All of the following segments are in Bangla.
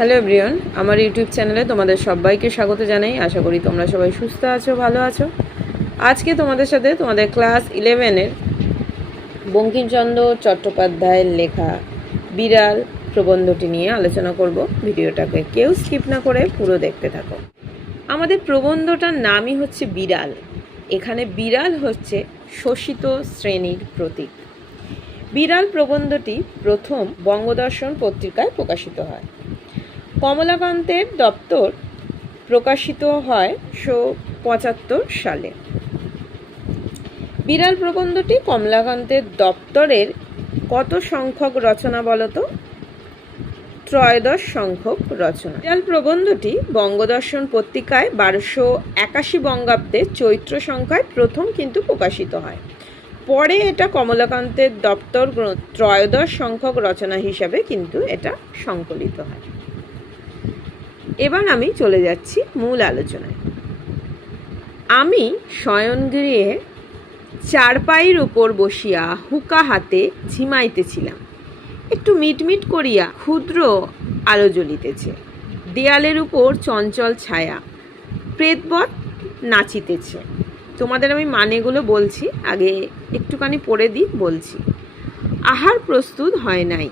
হ্যালো এভরিওয়ান, আমার ইউটিউব চ্যানেলে তোমাদের সবাইকে স্বাগত জানাই। আশা করি তোমরা সবাই সুস্থ আছো, ভালো আছো। আজকে তোমাদের সাথে তোমাদের ক্লাস ইলেভেনের বঙ্কিমচন্দ্র চট্টোপাধ্যায়ের লেখা বিড়াল প্রবন্ধটি নিয়ে আলোচনা করব। ভিডিওটাকে কেউ স্কিপ না করে পুরো দেখতে থাকো। আমাদের প্রবন্ধটার নামই হচ্ছে বিড়াল। এখানে বিড়াল হচ্ছে শোষিত শ্রেণির প্রতীক। বিড়াল প্রবন্ধটি প্রথম বঙ্গদর্শন পত্রিকায় প্রকাশিত হয়। কমলাকান্তের দপ্তর প্রকাশিত হয় শো পঁচাত্তর সালে। বিড়াল প্রবন্ধটি কমলাকান্তের দপ্তরের কত সংখ্যক রচনা বলতো? ত্রয়োদশ সংখ্যক রচনা। বিড়াল প্রবন্ধটি বঙ্গদর্শন পত্রিকায় বারোশো একাশি বঙ্গাব্দে চৈত্র সংখ্যায় প্রথম কিন্তু প্রকাশিত হয়। পরে এটা কমলাকান্তের দপ্তর ত্রয়োদশ সংখ্যক রচনা হিসাবে কিন্তু এটা সংকলিত হয়। এবার আমি চলে যাচ্ছি মূল আলোচনায়। আমি শয়নগৃহে চারপাইয়ের উপর বসিয়া হুকা হাতে ঝিমাইতেছিলাম। একটু মিটমিট করিয়া ক্ষুদ্র আলো জ্বলিতেছে। দেয়ালের উপর চঞ্চল ছায়া, প্রেতবৎ নাচিতেছে। তোমাদের আমি মানেগুলো বলছি, আগে একটুখানি পড়ে দিই বলছি। আহার প্রস্তুত হয় নাই।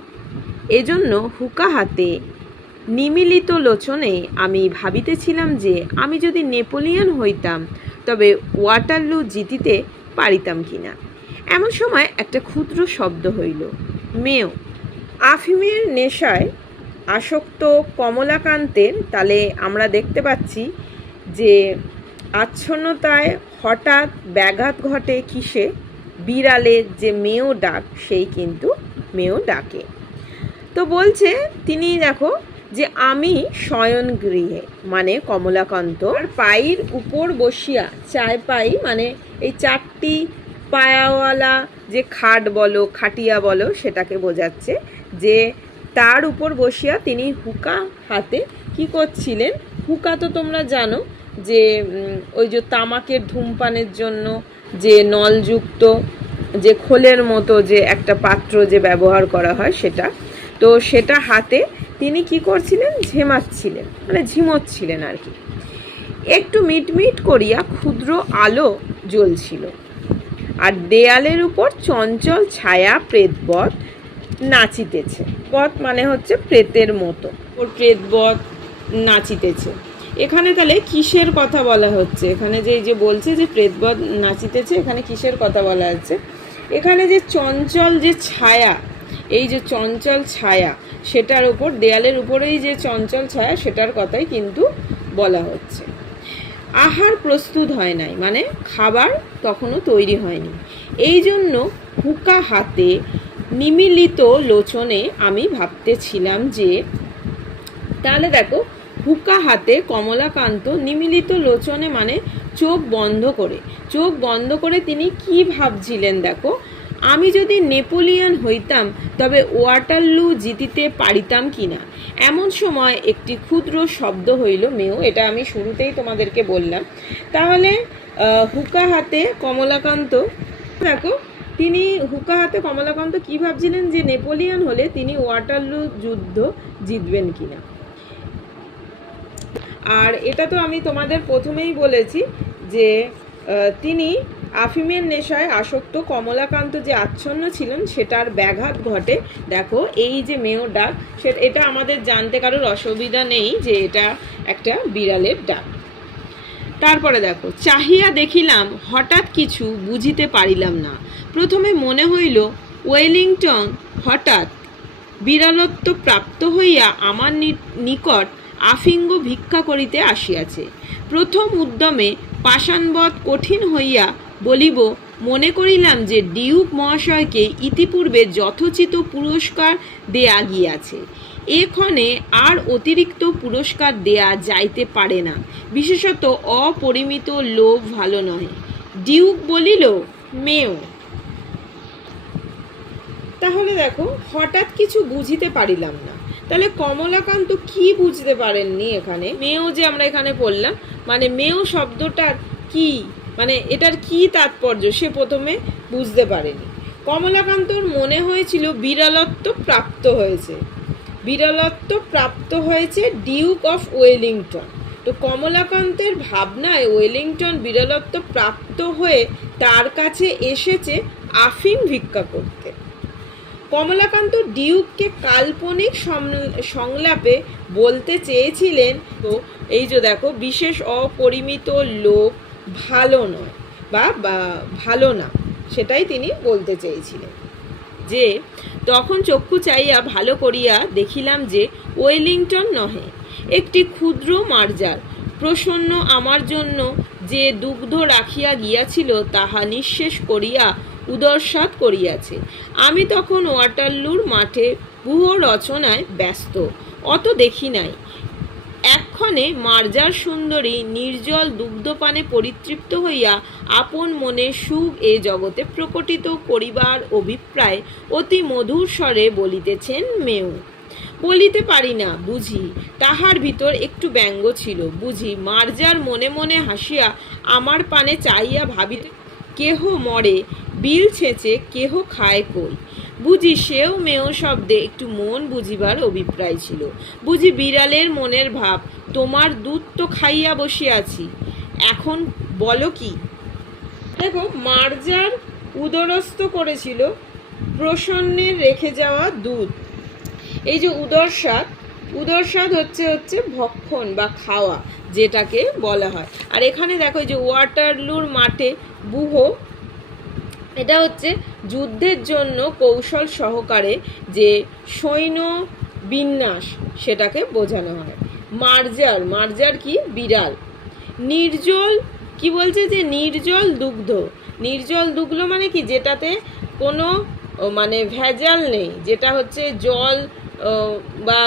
এজন্য হুকা হাতে নিমিলিত লোচনে আমি ভাবিতেছিলাম যে আমি যদি নেপোলিয়ন হইতাম, তবে ওয়াটারলু জিতিতে পারিতাম কিনা। এমন সময় একটা ক্ষুদ্র শব্দ হইল। মেয় আফিমের নেশায় আসক্ত কমলাকান্তের তালে আমরা দেখতে পাচ্ছি যে আচ্ছন্নতায় হঠাৎ ব্যাঘাত ঘটে কিসে? বিড়ালের যে মেয় ডাক, সেই কিন্তু মেয় ডাকে। তো বলছে, তিনি দেখো যে আমি শয়ন গৃহে মানে কমলাকান্ত, আর পায়ের উপর বসিয়া চায় পাই মানে এই চারটি পায়াওয়ালা যে খাট বলো, খাটিয়া বলো, সেটাকে বোঝাচ্ছে যে তার উপর বসিয়া তিনি হুকা হাতে কি করছিলেন? হুকা তো তোমরা জানো যে ওই যে তামাকের ধূমপানের জন্য যে নলযুক্ত, যে খোলের মতো যে একটা পাত্র যে ব্যবহার করা হয় সেটা। তো সেটা হাতে তিনি কি করছিলেন? ঝেমাচ্ছিলেন মানে ঝিমোচ্ছিলেন আর কি। একটু মিটমিট করিয়া ক্ষুদ্র আলো জ্বলছিল। আর দেয়ালের উপর চঞ্চল ছায়া প্রেতবধ নাচিতেছে। বধ মানে হচ্ছে প্রেতের মতো। ওর প্রেতবধ নাচিতেছে। এখানে তাহলে কিসের কথা বলা হচ্ছে? এখানে যে যে বলছে যে প্রেতবধ নাচিতেছে, এখানে কিসের কথা বলা হচ্ছে? এখানে যে চঞ্চল যে ছায়া এই যে চঞ্চল ছায়া, সেটার উপর, দেয়ালের উপরেই যে চঞ্চল ছায়া, সেটার কথাই কিন্তু বলা হচ্ছে। আহার প্রস্তুত হয় নাই মানে খাবার তখনও তৈরি হয়নি। এই জন্য হুকা হাতে নিমিলিত লোচনে আমি ভাবতেছিলাম যে, তাহলে দেখো, হুকা হাতে কমলাকান্ত নিমিলিত লোচনে মানে চোখ বন্ধ করে। চোখ বন্ধ করে তিনি কি ভাবছিলেন দেখো? আমি যদি নেপোলিয়ন হইতাম, তবে ওয়াটারলু জিতিতে পারিতাম কি না এমন সময় একটি ক্ষুদ্র শব্দ হইল মেও এটা আমি শুরুতেই তোমাদেরকে বললাম। তাহলে হুকা হাতে কমলাকান্ত, দেখো, তিনি হুকা হাতে কমলাকান্ত কি ভাবছিলেন যে নেপোলিয়ন হলে তিনি ওয়াটারলু যুদ্ধ জিতবেন কিনা? আর এটা তো আমি তোমাদের প্রথমেই বলেছি যে তিনি আফিমের নেশায় আসক্ত কমলাকান্ত যে আচ্ছন্ন ছিলেন, সেটার ব্যাঘাত ঘটে। দেখো, এই যে মেয় ডাক সে এটা আমাদের জানতে কারোর অসুবিধা নেই যে এটা একটা বিড়ালের ডাক। তারপরে দেখো, চাহিয়া দেখিলাম, হঠাৎ কিছু বুঝিতে পারিলাম না। প্রথমে মনে হইল, ওয়েলিংটন, হঠাৎ বিড়ালত্ব প্রাপ্ত হইয়া আমার নিকট আফিঙ্গ ভিক্ষা করিতে আসিয়াছে। প্রথম উদ্যমে পাষাণবধ কঠিন হইয়া বলিব, মনে করিলাম যে ডিউক মহাশয়কে ইতিপূর্বে যথোচিত পুরস্কার দেয়া গিয়াছে। এক্ষণে আর অতিরিক্ত পুরস্কার দেয়া যাইতে পারে না। বিশেষত অপরিমিত লোভ ভালো নহে। ডিউক বলিল মেয় তাহলে দেখো, হঠাৎ কিছু বুঝিতে পারিলাম না। তাহলে কমলাকান্ত কি বুঝতে পারেননি এখানে? মেয়েও যে আমরা এখানে পড়লাম মানে মেয়েও শব্দটার কি? মানে এটার কি তাৎপর্য? সে প্রথমে বুঝতে পারেনি। কমলাকান্তর মনে হয়েছিল বিরলত্ব প্রাপ্ত হয়েছে। বিরলত্ব প্রাপ্ত হয়েছে ডিউক অফ ওয়েলিংটন তো কমলাকান্তের ভাবনায় ওয়েলিংটন বিরলত্ব প্রাপ্ত হয়ে তার কাছে এসেছে আফিম ভিক্ষা করতে। কমলাকান্ত ডিউককে কাল্পনিক সংলাপে বলতে চেয়েছিলেন, তো এই যে দেখো, বিশেষ অপরিমিত লোক ভালো নয় বা ভালো না, সেটাই তিনি বলতে চেয়েছিলেন। যে তখন চক্ষু চাইয়া ভালো করিয়া দেখিলাম যে ওয়েলিংটন নহে, একটি ক্ষুদ্র মার্জার, প্রসন্ন আমার জন্য যে দুগ্ধ রাখিয়া গিয়াছিল তাহা নিঃশেষ করিয়া উদরসাত করিয়াছে। আমি তখন ওয়াটারলুর মাঠে গুহ রচনায় ব্যস্ত, অত দেখি নাই। এক্ষণে মার্জার সুন্দরী নির্জল দুগ্ধপানে পরিতৃপ্ত হইয়া আপন মনে সুখ এ জগতে প্রকটিত করিবার অভিপ্রায় অতি মধুর স্বরে বলিতেছেন মেউ বলিতে পারি না, বুঝি, তাহার ভিতর একটু ব্যঙ্গ ছিল। বুঝি, মার্জার মনে মনে হাসিয়া আমার পানে চাইয়া ভাবিতে, কেহ মরে, বিল ছেঁচে কেহ খায় কই? বুঝি সেও মেয় শব্দে একটু মন বুঝিবার অভিপ্রায় ছিল। বুঝি বিড়ালের মনের ভাব, তোমার দুধ তো খাইয়া বসিয়াছি। এখন বলো কি? দেখো, মার্জার উদরস্থ করেছিল প্রসন্নের রেখে যাওয়া দুধ। এই যে উদরস্বাদ উদরস্বাদ হচ্ছে হচ্ছে ভক্ষণ বা খাওয়া যেটাকে বলা হয়। আর এখানে দেখো যে ওয়াটারলুর মাঠে বুহ এটা হচ্ছে যুদ্ধের জন্য কৌশল সহকারে যে সৈন্য বিন্যাস সেটাকে বোঝানো হয়। মার্জার মার্জার কি? বিড়াল। নির্জল, কি বলছে যে নির্জল দুগ্ধ? নির্জল দুগ্ধ মানে কি? যেটাতে কোনো মানে ভেজাল নেই, যেটা হচ্ছে জল বা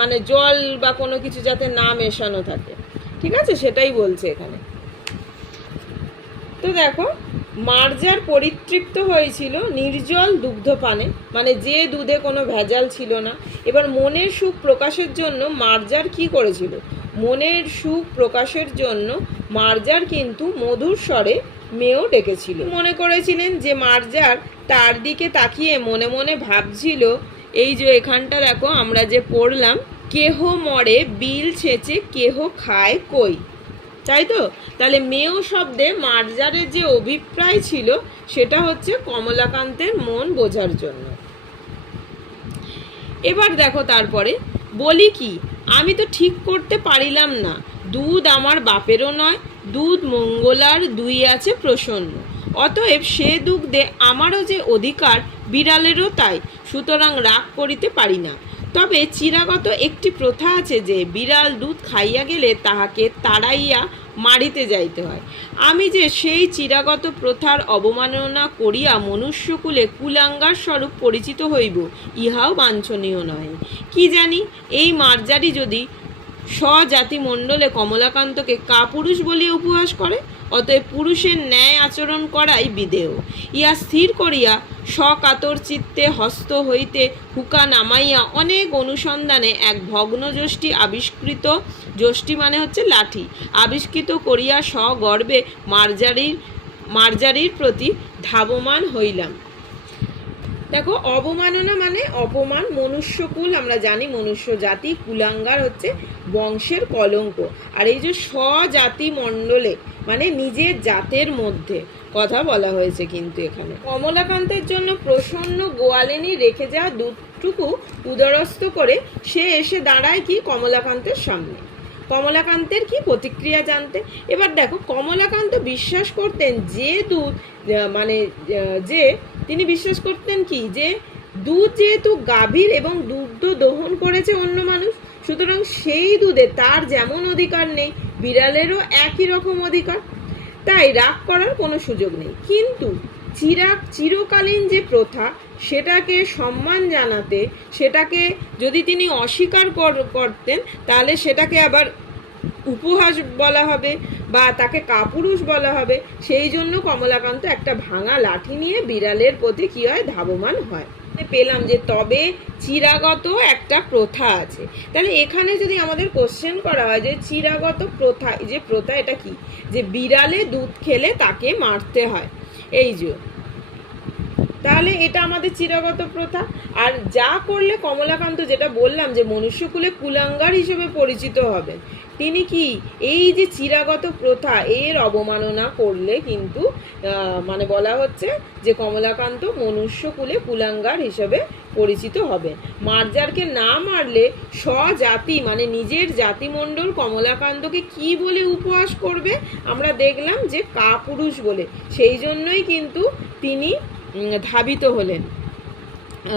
মানে জল বা কোনো কিছু যাতে না মেশানো থাকে। ঠিক আছে? সেটাই বলছে এখানে। তো দেখো মার্জার পরিতৃপ্ত হয়েছিল নির্জল দুগ্ধপানে মানে যে দুধে কোনো ভেজাল ছিল না। এবার মনের সুখ প্রকাশের জন্য মার্জার কি করেছিল? মনের সুখ প্রকাশের জন্য মার্জার কিন্তু মধুর স্বরে মেয়েও ডেকেছিল। মনে করেছিলেন যে মার্জার তার দিকে তাকিয়ে মনে মনে ভাবছিল, এই যে এখানটা দেখো, আমরা যে পড়লাম, কেহ মরে বিল ছেঁচে কেহ খায় কই? তাই তো? তাহলে মেয় শব্দে মার্জারের যে অভিপ্রায় ছিল, সেটা হচ্ছে কমলাকান্তের মন বোঝার জন্য। এবার দেখো তারপরে, বলি কি, আমি তো ঠিক করতে পারিলাম না। দুধ আমার বাপেরও নয়, দুধ মঙ্গলার দুই আছে প্রসন্ন। অতএব সে দুগ্ধে আমারও যে অধিকার, বিড়ালেরও তাই। সুতরাং রাগ করিতে পারি না। তবে চিরাগত একটি প্রথা আছে যে বিড়াল দুধ খাইয়া গেলে তাহাকে তাড়াইয়া মারিতে যাইতে হয়। আমি যে সেই চিরাগত প্রথার অবমাননা করিয়া মনুষ্যকুলে কুলাঙ্গার স্বরূপ পরিচিত হইব, ইহাও বাঞ্ছনীয় নয়। কি জানি, এই মার্জারি যদি স্বজাতি মণ্ডলে কমলাকান্তকে কাপুরুষ বলিয়া উপহাস করে, অতএব পুরুষের ন্যায় আচরণ করাই বিধেয়। ইহা স্থির করিয়া স্বকাতর চিত্তে হস্ত হইতে হুকা নামাইয়া অনেক অনুসন্ধানে এক ভগ্ন যষ্টি আবিষ্কৃত যষ্টি মানে হচ্ছে লাঠি, আবিষ্কৃত করিয়া স্বগর্বে মার্জারির মার্জারির প্রতি ধাবমান হইলাম। দেখো, অবমাননা মানে অপমান, মনুষ্যকুল, আমরা জানি মনুষ্য জাতি, কুলাঙ্গার হচ্ছে বংশের কলঙ্ক। আর এই যে স্বজাতি মণ্ডলে মানে নিজের জাতের মধ্যে, কথা বলা হয়েছে কিন্তু এখানে। কমলাকান্তের জন্য প্রসন্ন গোয়ালিনী রেখে যাওয়া দুধটুকু উদরস্থ করে সে এসে দাঁড়ায় কি কমলাকান্তের সামনে। কমলাকান্তের কি প্রতিক্রিয়া জানতে? এবার দেখো, কমলাকান্ত বিশ্বাস করতেন যে দুধ মানে যে তিনি বিশ্বাস করতেন কি? যে দুধ যেহেতু গাভীর এবং দুগ্ধ দহন করেছে অন্য মানুষ, সুতরাং সেই দুধে তার যেমন অধিকার নেই, বিড়ালেরও একই রকম অধিকার। তাই রাগ করার কোনো সুযোগ নেই। কিন্তু চিরাগ চিরকালীন যে প্রথা, সেটাকে সম্মান জানাতে, সেটাকে যদি তিনি অস্বীকার কর- করতেন, তাহলে সেটাকে আবার উপহাস বলা হবে বা তাকে কাপুরুষ বলা হবে, সেই জন্য কমলাকান্ত একটা ভাঙা লাঠি নিয়ে বিড়ালের প্রতি কি হয়? ধাবমান হয়। পেলাম যে তবে চিরাগত একটা প্রথা আছে। তাহলে এখানে যদি আমাদের কোশ্চেন করা হয় যে চিরাগত প্রথা যে প্রথা এটা কি? যে বিড়ালে দুধ খেলে তাকে মারতে হয়। এই যে। তাহলে এটা আমাদের চিরাগত প্রথা। আর যা করলে কমলাকান্ত যেটা বললাম যে মনুষ্যকুলে কুলাঙ্গার হিসেবে পরিচিত হবেন তিনি কি এই যে চিরাগত প্রথা এর অবমাননা করলে কিন্তু মানে বলা হচ্ছে যে কমলাকান্ত মনুষ্যকুলে কুলাঙ্গার হিসেবে পরিচিত হবে মার্জারকে না মারলে স্বজাতি মানে নিজের জাতিমণ্ডল কমলাকান্তকে কি বলে উপহাস করবে? আমরা দেখলাম যে কাপুরুষ বলে। সেই জন্যই কিন্তু তিনি ধাবিত হলেন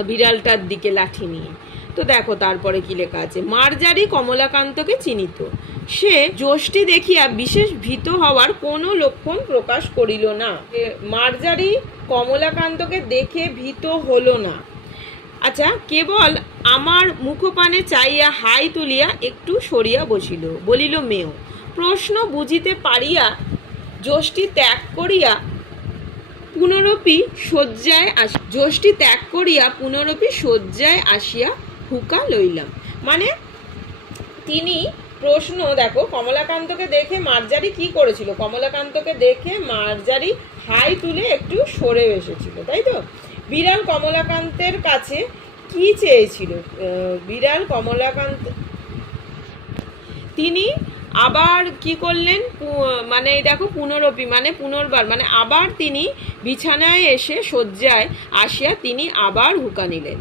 বিড়ালটার দিকে লাঠি নিয়ে। তো দেখো তারপরে কি লেখা আছে, মার্জারি কমলাকান্তকে চিনিত। সে যষ্টি দেখিয়া বিশেষ ভীত হওয়ার কোনো লক্ষণ প্রকাশ করিল না। মার্জারি কমলাকান্তকে দেখে ভীত হলো না। আচ্ছা কেবল আমার মুখপানে চাইয়া হাই তুলিয়া একটু সরিয়া বসিল, বলিল মেয় প্রশ্ন বুঝিতে পারিয়া যষ্টি ত্যাগ করিয়া পুনরপি শয্যায় আসি যষ্টি ত্যাগ করিয়া পুনরপি শয্যায় আসিয়া হুকা লইলাম। মানে তিনি প্রশ্ন, দেখো, কমলাকান্তকে দেখে মার্জারি কি করেছিল? কমলাকান্তকে দেখে মার্জারি হাই তুলে একটু সরে এসেছিল, তাই তো? বিড়াল কমলাকান্তের কাছে কি চেয়েছিল? বিড়াল কমলাকান্ত তিনি আবার কি করলেন? মানে দেখো পুনরপি মানে পুনর্বার মানে আবার তিনি বিছানায় এসে শয্যায় আসিয়া তিনি আবার হুকা নিলেন।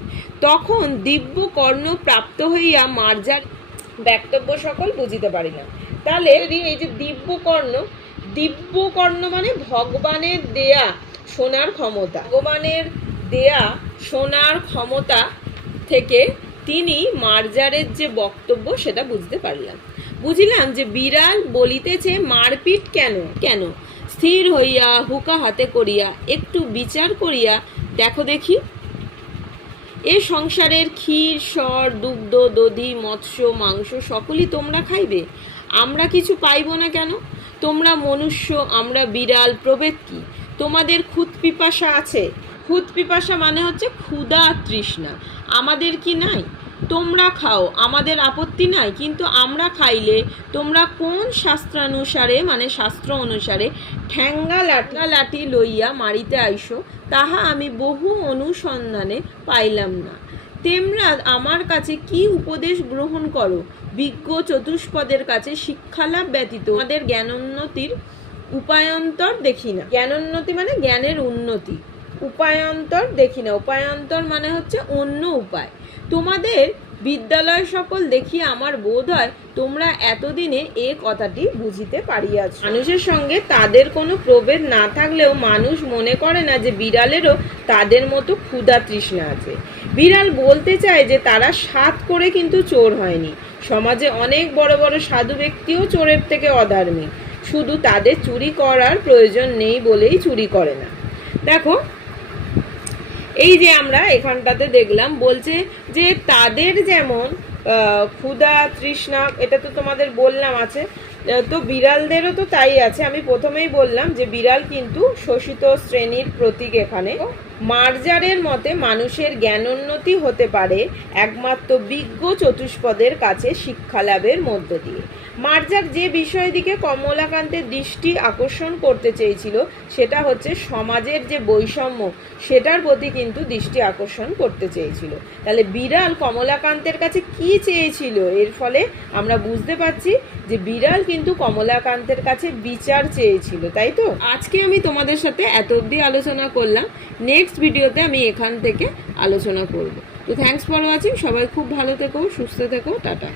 তখন দিব্য কর্ণ প্রাপ্ত হইয়া মার্জার বক্তব্য সকল বুঝিতে পারিলাম তাহলে এই যে দিব্য কর্ণ দিব্য কর্ণ মানে ভগবানের দেয়া শোনার ক্ষমতা। ভগবানের দেয়া শোনার ক্ষমতা থেকে তিনি মার্জারের যে বক্তব্য সেটা বুঝতে পারলাম বুঝিলাম যে বিড়াল বলিতেছে, মারপিট কেন? কেন? স্থির হইয়া, হুকা হাতে করিয়া, একটু বিচার করিয়া দেখো দেখি। এ সংসারের ক্ষীর স্বর দুগ্ধ, দধি, মৎস্য, মাংস সকলই তোমরা খাইবে? আমরা কিছু পাইব না কেন? তোমরা মনুষ্য, আমরা বিড়াল, প্রভেদ কি? তোমাদের খুদ পিপাসা আছে? খুদ পিপাসা মানে হচ্ছে ক্ষুধা তৃষ্ণা। আমাদের কি নাই? তোমরা খাও, আমাদের আপত্তি নাই, কিন্তু আমরা খাইলে তোমরা কোন শাস্ত্রানুসারে মানে শাস্ত্র অনুসারে ঠ্যাঙ্গা লাঠা লাঠি লইয়া মারিতে আইসো, তাহা আমি বহু অনুসন্ধানে পাইলাম না। তেমরা আমার কাছে কি উপদেশ গ্রহণ করো? বিজ্ঞ চতুষ্পদের কাছে শিক্ষালাভ ব্যতীত আমাদের জ্ঞানোন্নতির উপায়ন্তর দেখি না। জ্ঞানোন্নতি মানে জ্ঞানের উন্নতি। উপায়ন্তর দেখি না। উপায়ন্তর মানে হচ্ছে অন্য উপায়। তোমাদের বিদ্যালয় সকল দেখি আমার বোধ হয় তোমরা এতদিনে এ কথাটি বুঝিতে পারিয়াছ। মানুষের সঙ্গে তাদের কোনো প্রভেদ না থাকলেও মানুষ মনে করে না যে বিড়ালেরও তাদের মতো ক্ষুধা তৃষ্ণা আছে। বিড়াল বলতে চায় যে তারা সাত করে কিন্তু চোর হয়নি। সমাজে অনেক বড় বড় সাধু ব্যক্তিও চোরের থেকে অধার্মিক। শুধু তাদের চুরি করার প্রয়োজন নেই বলেই চুরি করে না। দেখো এই যে আমরা এখানটাতে দেখলাম, বলছে যে তাদের যেমন ক্ষুধা, তৃষ্ণা, এটা তো তোমাদের বললাম আছে তো বিড়ালদেরও তো তাই আছে। আমি প্রথমেই বললাম যে বিড়াল কিন্তু শোষিত শ্রেণির প্রতীক এখানে। মার্জারের মতে মানুষের জ্ঞানোন্নতি হতে পারে একমাত্র বিজ্ঞ চতুষ্পদের কাছে শিক্ষালাভের মধ্য দিয়ে। মার্জার যে বিষয়ের দিকে কমলাকান্তের দৃষ্টি আকর্ষণ করতে চেয়েছিল, সেটা হচ্ছে সমাজের যে বৈষম্য, সেটার প্রতি কিন্তু দৃষ্টি আকর্ষণ করতে চেয়েছিল। তাহলে বিড়াল কমলাকান্তের কাছে কি চেয়েছিল? এর ফলে আমরা বুঝতে পারছি যে বিড়াল কিন্তু কমলাকান্তের কাছে বিচার চেয়েছিল, তাই তো? আজকে আমি তোমাদের সাথে এত অবধি আলোচনা করলাম। নেক্সট ভিডিওতে আমি এখান থেকে আলোচনা করব। তো থ্যাঙ্কস ফর ওয়াচিং সবাই খুব ভালো থেকো, সুস্থ থেকো। টাটা।